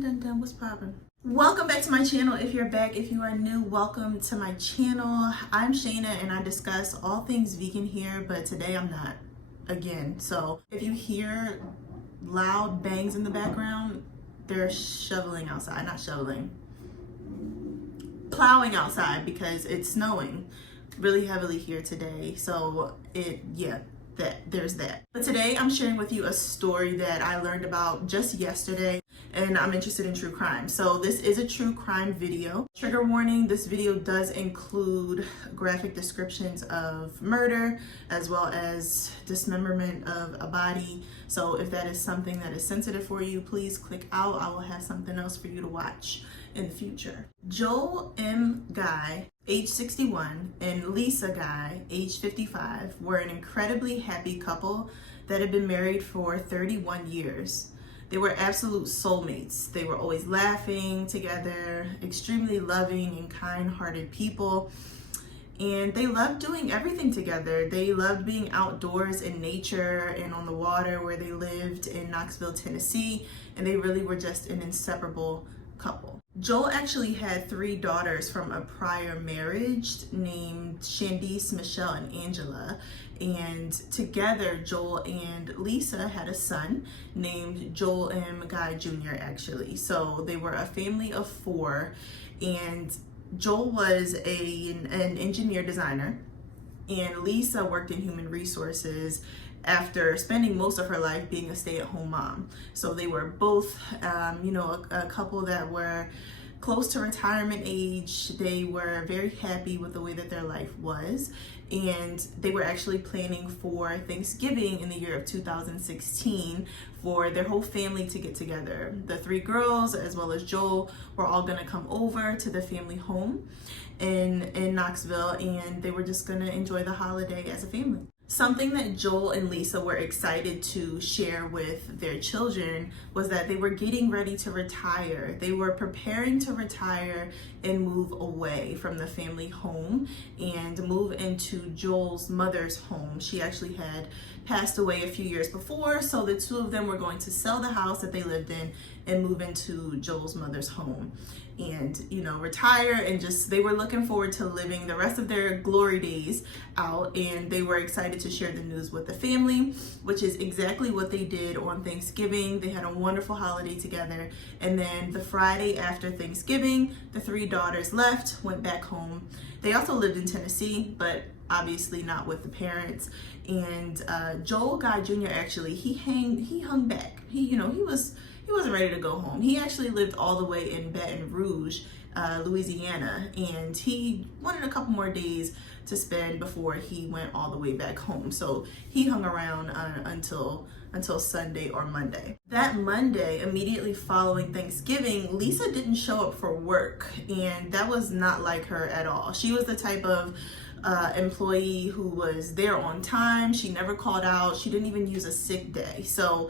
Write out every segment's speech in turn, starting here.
Dun, what's poppin'? Welcome back to my channel. If you're back, if you are new, welcome to my channel. I'm Shayna and I discuss all things vegan here, but today I'm not, again. So if you hear loud bangs in the background, they're shoveling outside, not shoveling, plowing outside because it's snowing really heavily here today. So there's that. But today I'm sharing with you a story that I learned about just yesterday, and I'm interested in true crime. So this is a true crime video. Trigger warning, this video does include graphic descriptions of murder as well as dismemberment of a body. So if that is something that is sensitive for you, please click out. I will have something else for you to watch in the future. Joel M. Guy, age 61, and Lisa Guy, age 55, were an incredibly happy couple that had been married for 31 years. They were absolute soulmates. They were always laughing together, extremely loving and kind-hearted people. And they loved doing everything together. They loved being outdoors in nature and on the water where they lived in Knoxville, Tennessee. And they really were just an inseparable couple. Joel actually had 3 daughters from a prior marriage named Shandice, Michelle, and Angela. And together, Joel and Lisa had a son named Joel M. Guy Jr. actually. So they were a family of 4. And Joel was an engineer designer, and Lisa worked in human resources after spending most of her life being a stay-at-home mom. So they were both, a couple that were close to retirement age. They were very happy with the way that their life was, and they were actually planning for Thanksgiving in the year of 2016 for their whole family to get together. The 3 girls, as well as Joel, were all gonna come over to the family home in Knoxville, and they were just gonna enjoy the holiday as a family. Something that Joel and Lisa were excited to share with their children was that they were getting ready to retire. They were preparing to retire and move away from the family home and move into Joel's mother's home. She actually had passed away a few years before, so the 2 of them were going to sell the house that they lived in and move into Joel's mother's home and, retire, and just, they were looking forward to living the rest of their glory days out, and they were excited to share the news with the family, which is exactly what they did on Thanksgiving. They had a wonderful holiday together, and then the Friday after Thanksgiving, the 3 daughters left, went back home. They also lived in Tennessee, but obviously not with the parents. And Joel Guy Jr. actually, he hung back. He wasn't ready to go home. He actually lived all the way in Baton Rouge, Louisiana, and he wanted a couple more days to spend before he went all the way back home. So he hung around until Sunday or Monday. That Monday, immediately following Thanksgiving, Lisa didn't show up for work, and that was not like her at all. She was the type of employee who was there on time. She never called out. She didn't even use a sick day. So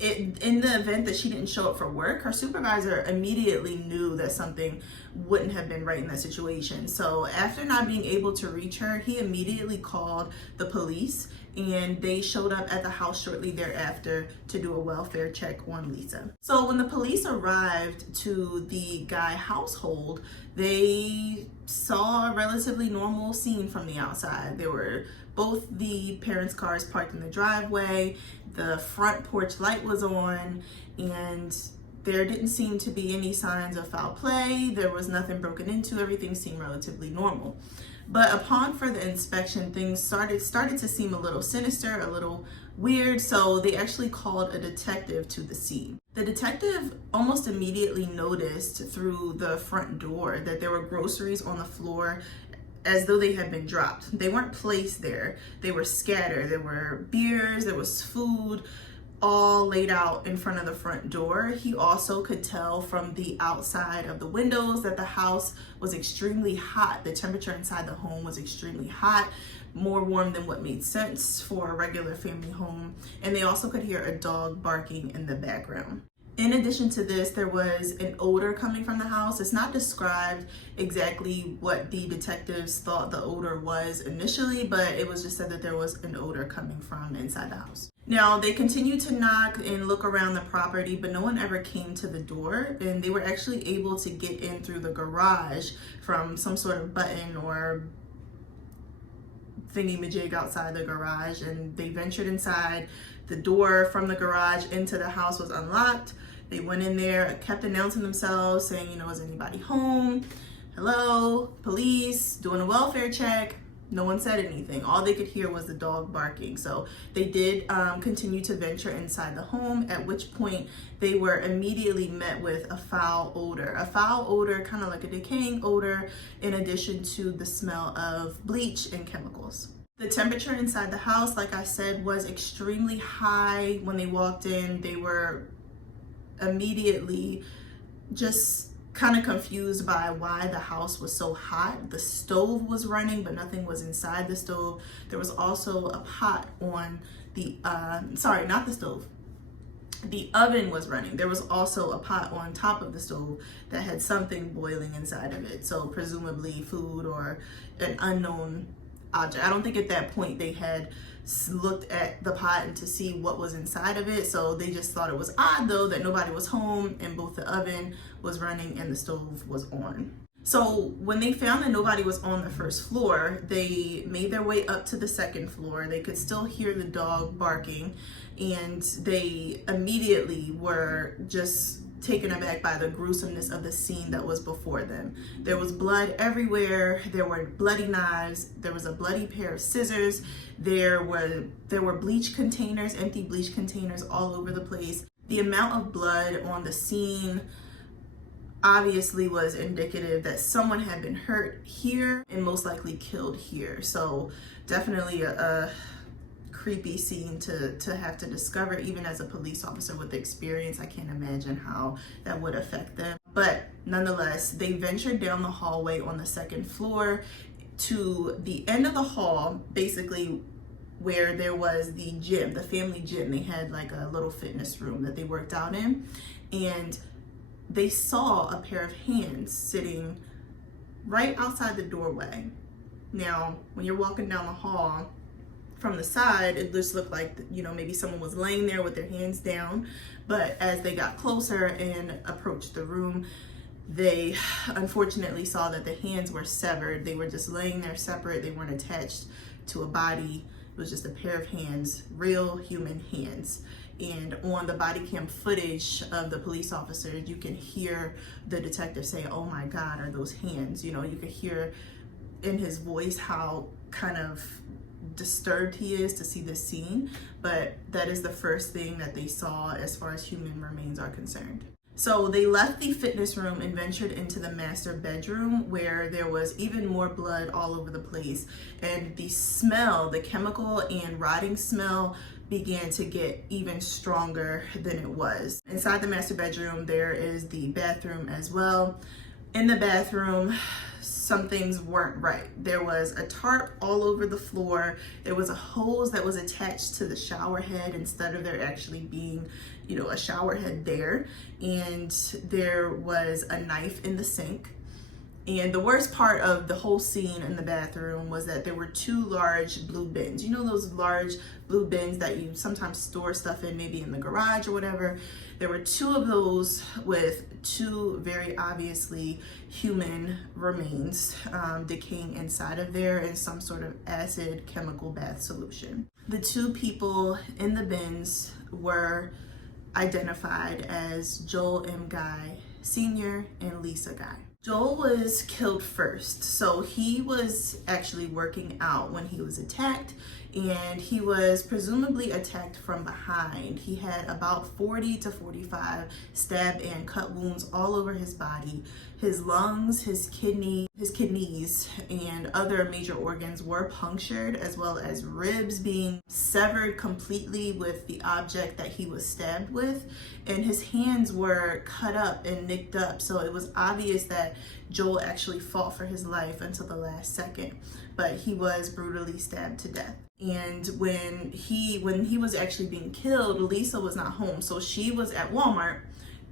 in the event that she didn't show up for work, her supervisor immediately knew that something wouldn't have been right in that situation. So after not being able to reach her, he immediately called the police, and they showed up at the house shortly thereafter to do a welfare check on Lisa. So when the police arrived to the Guy household, they saw a relatively normal scene from the outside. There were both the parents' cars parked in the driveway, the front porch light was on, and there didn't seem to be any signs of foul play. There was nothing broken into. Everything seemed relatively normal. But upon further inspection, things started to seem a little sinister, a little weird, so they actually called a detective to the scene. The detective almost immediately noticed through the front door that there were groceries on the floor as though they had been dropped. They weren't placed there. They were scattered. There were beers, there was food, all laid out in front of the front door. He also could tell from the outside of the windows that the house was extremely hot. The temperature inside the home was extremely hot, more warm than what made sense for a regular family home. And they also could hear a dog barking in the background. In addition to this, there was an odor coming from the house. It's not described exactly what the detectives thought the odor was initially, but it was just said that there was an odor coming from inside the house. Now, they continued to knock and look around the property, but no one ever came to the door, and they were actually able to get in through the garage from some sort of button or thingy-majig outside the garage, and they ventured inside. The door from the garage into the house was unlocked. They went in there, kept announcing themselves, saying, you know, is anybody home? Hello, police, doing a welfare check. No one said anything. All they could hear was the dog barking. So they did continue to venture inside the home, at which point they were immediately met with a foul odor. A foul odor, kind of like a decaying odor, in addition to the smell of bleach and chemicals. The temperature inside the house, like I said, was extremely high. When they walked in, they were immediately just kind of confused by why the house was so hot. The stove was running, but nothing was inside the stove. There was also a pot on the, sorry, not the stove. The oven was running. There was also a pot on top of the stove that had something boiling inside of it. So presumably food or an unknown object. I don't think at that point they had looked at the pot and to see what was inside of it. So they just thought it was odd though that nobody was home and both the oven was running and the stove was on. So when they found that nobody was on the first floor, they made their way up to the second floor. They could still hear the dog barking, and they immediately were just taken aback by the gruesomeness of the scene that was before them. There was blood everywhere. There were bloody knives. There was a bloody pair of scissors. There were bleach containers, empty bleach containers all over the place. The amount of blood on the scene obviously was indicative that someone had been hurt here and most likely killed here. So definitely a creepy scene to have to discover. Even as a police officer with experience, I can't imagine how that would affect them. But nonetheless, they ventured down the hallway on the second floor to the end of the hall, basically where there was the gym, the family gym. They had like a little fitness room that they worked out in, and they saw a pair of hands sitting right outside the doorway. Now, when you're walking down the hall from the side, it just looked like, you know, maybe someone was laying there with their hands down. But as they got closer and approached the room, they unfortunately saw that the hands were severed. They were just laying there separate. They weren't attached to a body. It was just a pair of hands, real human hands. And on the body cam footage of the police officers, you can hear the detective say, "Oh my God, are those hands?" You know, you could hear in his voice how kind of disturbed he is to see this scene. But that is the first thing that they saw as far as human remains are concerned. So they left the fitness room and ventured into the master bedroom, where there was even more blood all over the place. And the smell, the chemical and rotting smell, began to get even stronger than it was. Inside the master bedroom, there is the bathroom as well. In the bathroom, some things weren't right. There was a tarp all over the floor. There was a hose that was attached to the shower head instead of there actually being, you know, a shower head there. And there was a knife in the sink. And the worst part of the whole scene in the bathroom was that there were two large blue bins. You know those large blue bins that you sometimes store stuff in, maybe in the garage or whatever? There were two of those with two very obviously human remains decaying inside of there in some sort of acid chemical bath solution. The two people in the bins were identified as Joel M. Guy Sr. and Lisa Guy. Joel was killed first. So he was actually working out when he was attacked, and he was presumably attacked from behind. He had about 40 to 45 stab and cut wounds all over his body. His lungs, his kidneys, and other major organs were punctured, as well as ribs being severed completely with the object that he was stabbed with. And his hands were cut up and nicked up. So it was obvious that Joel actually fought for his life until the last second, but he was brutally stabbed to death. And when he was actually being killed, Lisa was not home. So she was at Walmart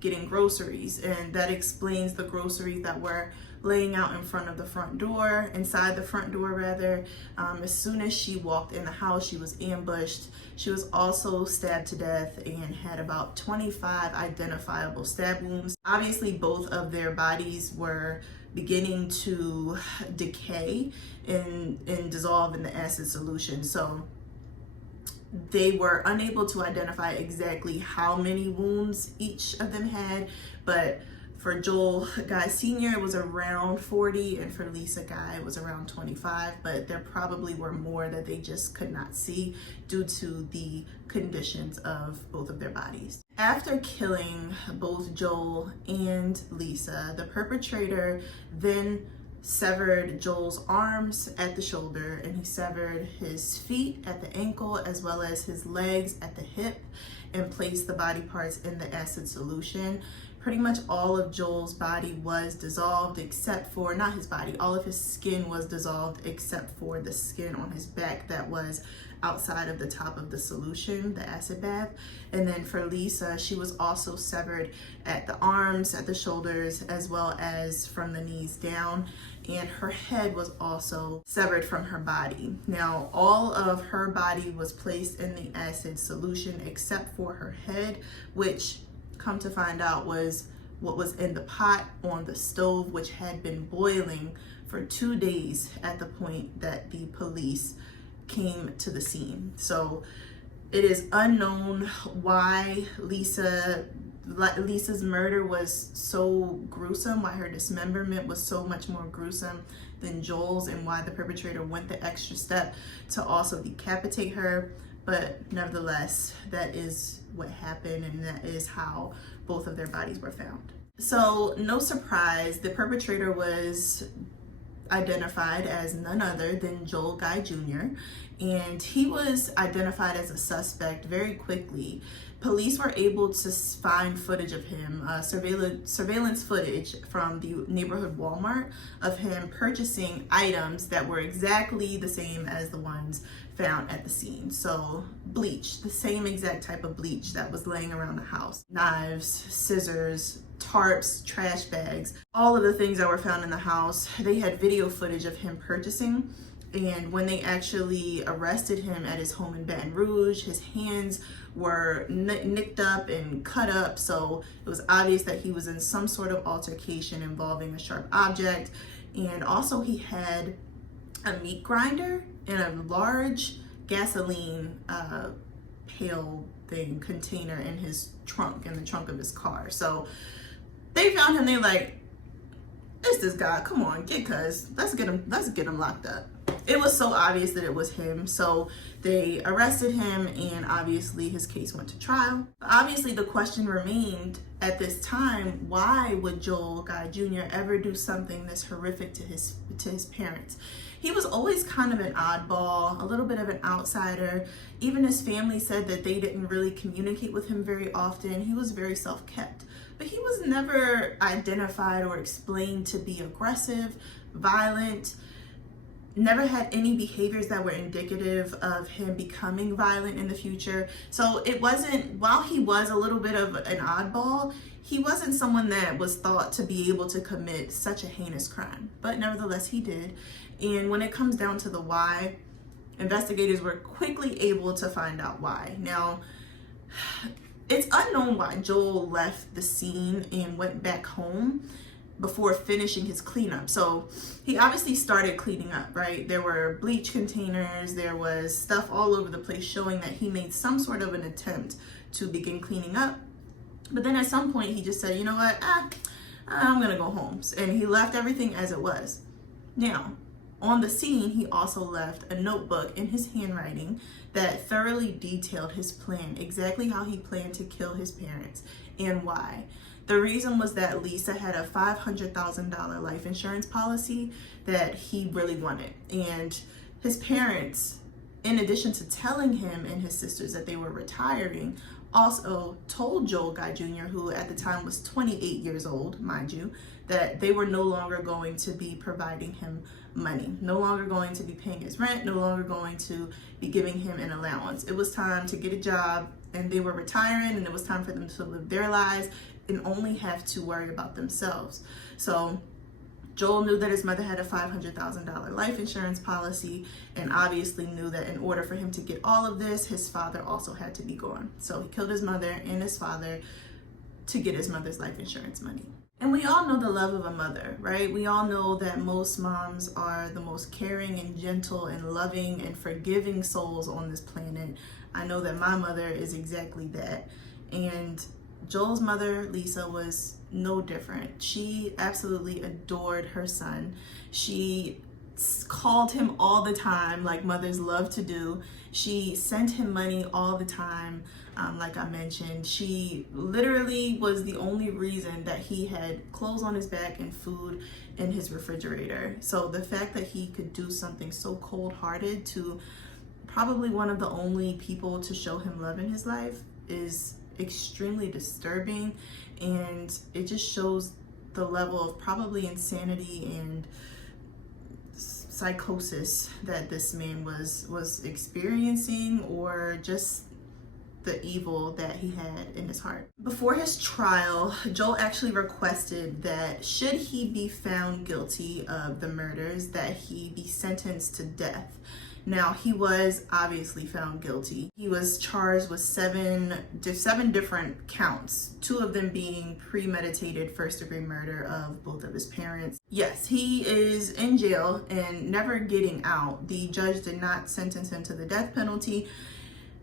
getting groceries, and that explains the groceries that were laying out in front of the front door, inside the front door rather. As soon as she walked in the house, she was ambushed. She was also stabbed to death and had about 25 identifiable stab wounds. Obviously, both of their bodies were beginning to decay and dissolve in the acid solution. So they were unable to identify exactly how many wounds each of them had, but for Joel Guy Sr. it was around 40, and for Lisa Guy it was around 25, but there probably were more that they just could not see due to the conditions of both of their bodies. After killing both Joel and Lisa, the perpetrator then severed Joel's arms at the shoulder, and he severed his feet at the ankle as well as his legs at the hip, and placed the body parts in the acid solution. Pretty much all of Joel's body was dissolved except for, not his body, all of his skin was dissolved except for the skin on his back that was outside of the top of the solution, the acid bath. And then for Lisa, she was also severed at the arms, at the shoulders, as well as from the knees down. And her head was also severed from her body. Now, all of her body was placed in the acid solution except for her head, which, come to find out, was what was in the pot on the stove, which had been boiling for 2 days at the point that the police came to the scene. So it is unknown why Lisa's murder was so gruesome, why her dismemberment was so much more gruesome than Joel's, and why the perpetrator went the extra step to also decapitate her. But nevertheless, that is what happened, and that is how both of their bodies were found. So no surprise, the perpetrator was identified as none other than Joel Guy Jr., and he was identified as a suspect very quickly. Police were able to find footage of him, surveillance footage from the neighborhood Walmart of him purchasing items that were exactly the same as the ones found at the scene. So bleach, the same exact type of bleach that was laying around the house. Knives, scissors, tarps, trash bags, all of the things that were found in the house. They had video footage of him purchasing. And when they actually arrested him at his home in Baton Rouge, his hands were nicked up and cut up. So it was obvious that he was in some sort of altercation involving a sharp object. And also he had a meat grinder and a large gasoline pail thing container in his trunk, in the trunk of his car. So they found him. They like, it's this guy. Come on, let's get him locked up. It was so obvious that it was him, so they arrested him, and obviously his case went to trial. Obviously the question remained at this time, why would Joel Guy Jr. ever do something this horrific to his parents? He was always kind of an oddball, a little bit of an outsider. Even his family said that they didn't really communicate with him very often. He was very self-kept, but he was never identified or explained to be aggressive, violent, never had any behaviors that were indicative of him becoming violent in the future. So it wasn't, while he was a little bit of an oddball, he wasn't someone that was thought to be able to commit such a heinous crime. But nevertheless, he did. And when it comes down to the why, investigators were quickly able to find out why. Now, it's unknown why Joel left the scene and went back home before finishing his cleanup. So he obviously started cleaning up, right? There were bleach containers, there was stuff all over the place showing that he made some sort of an attempt to begin cleaning up. But then at some point he just said, you know what, I'm gonna go home. And he left everything as it was. Now, on the scene, he also left a notebook in his handwriting that thoroughly detailed his plan, exactly how he planned to kill his parents and why. The reason was that Lisa had a $500,000 life insurance policy that he really wanted. And his parents, in addition to telling him and his sisters that they were retiring, also told Joel Guy Jr., who at the time was 28 years old, mind you, that they were no longer going to be providing him money, no longer going to be paying his rent, no longer going to be giving him an allowance. It was time to get a job, and they were retiring, and it was time for them to live their lives and only have to worry about themselves. So Joel knew that his mother had a $500,000 life insurance policy, and obviously knew that in order for him to get all of this, his father also had to be gone. So he killed his mother and his father to get his mother's life insurance money. And we all know the love of a mother, right? We all know that most moms are the most caring and gentle and loving and forgiving souls on this planet. I know that my mother is exactly that. And Joel's mother, Lisa, was no different. She absolutely adored her son. She called him all the time, like mothers love to do. She sent him money all the time. Like I mentioned, she literally was the only reason that he had clothes on his back and food in his refrigerator. So the fact that he could do something so cold-hearted to probably one of the only people to show him love in his life is extremely disturbing, and it just shows the level of probably insanity and psychosis that this man was experiencing, or just the evil that he had in his heart. Before his trial, Joel actually requested that should he be found guilty of the murders, that he be sentenced to death. Now, he was obviously found guilty. He was charged with seven different counts, 2 of them being premeditated first-degree murder of both of his parents. Yes, he is in jail and never getting out. The judge did not sentence him to the death penalty.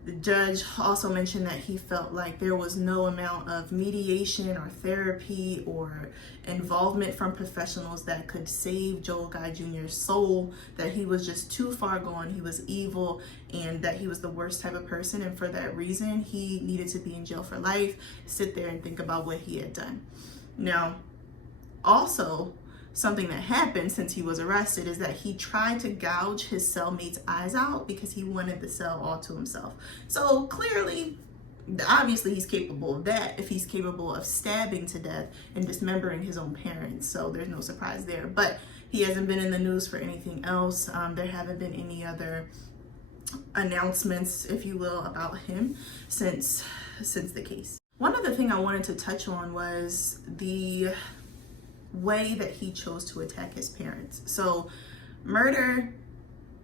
The judge also mentioned that he felt like there was no amount of mediation or therapy or involvement from professionals that could save Joel Guy Jr.'s soul, that he was just too far gone, he was evil, and that he was the worst type of person, and for that reason, he needed to be in jail for life, sit there and think about what he had done. Now, also, something that happened since he was arrested is that he tried to gouge his cellmate's eyes out because he wanted the cell all to himself. So clearly, obviously he's capable of that if he's capable of stabbing to death and dismembering his own parents. So there's no surprise there. But he hasn't been in the news for anything else. There haven't been any other announcements, if you will, about him since the case. One other thing I wanted to touch on was the way that he chose to attack his parents. So murder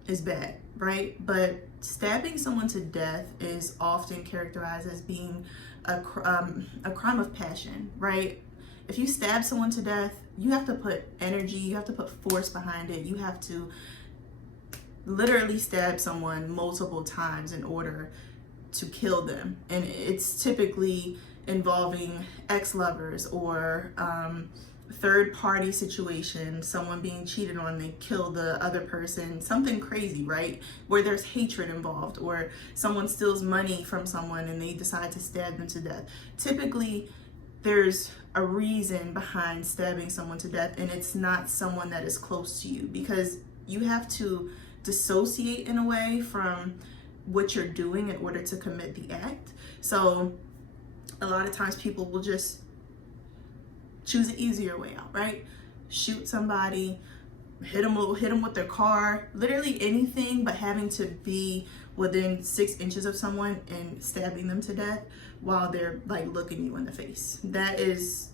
is bad, right? But stabbing someone to death is often characterized as being a crime of passion, right? If you stab someone to death, you have to put energy, you have to put force behind it. You have to literally stab someone multiple times in order to kill them. And it's typically involving ex-lovers or third-party situation, someone being cheated on, they kill the other person, something crazy, right? Where there's hatred involved, or someone steals money from someone and they decide to stab them to death. Typically, there's a reason behind stabbing someone to death, and it's not someone that is close to you, because you have to dissociate in a way from what you're doing in order to commit the act. So a lot of times people will just choose an easier way out, right? Shoot somebody, hit them with their car, literally anything, but having to be within 6 inches of someone and stabbing them to death while they're like looking you in the face. That is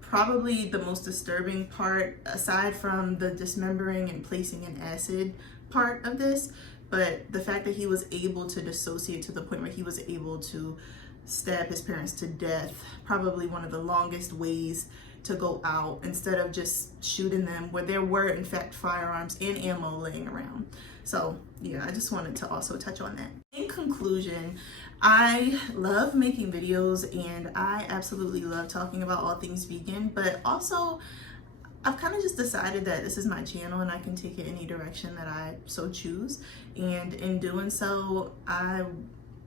probably the most disturbing part, aside from the dismembering and placing an acid part of this. But the fact that he was able to dissociate to the point where he was able to stab his parents to death, probably one of the longest ways to go out, instead of just shooting them where there were in fact firearms and ammo laying around. So yeah, I just wanted to also touch on that. In conclusion, I love making videos and I absolutely love talking about all things vegan, but also I've kind of just decided that this is my channel and I can take it any direction that I so choose. And in doing so,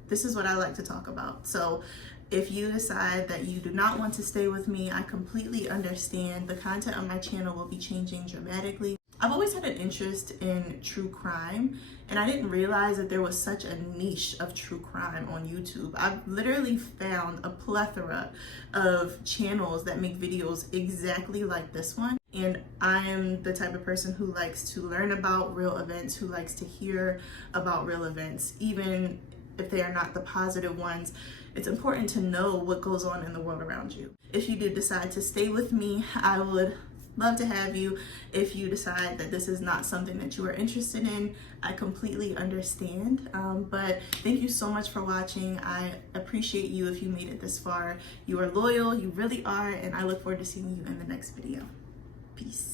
this is what I like to talk about. So if you decide that you do not want to stay with me, I completely understand. The content on my channel will be changing dramatically. I've always had an interest in true crime, and I didn't realize that there was such a niche of true crime on YouTube. I've literally found a plethora of channels that make videos exactly like this one. And I am the type of person who likes to learn about real events, who likes to hear about real events, even if they are not the positive ones. it's important to know what goes on in the world around you. If you do decide to stay with me, I would love to have you. If you decide that this is not something that you are interested in, I completely understand. But thank you so much for watching. I appreciate you if you made it this far. You are loyal, you really are, and I look forward to seeing you in the next video. Peace.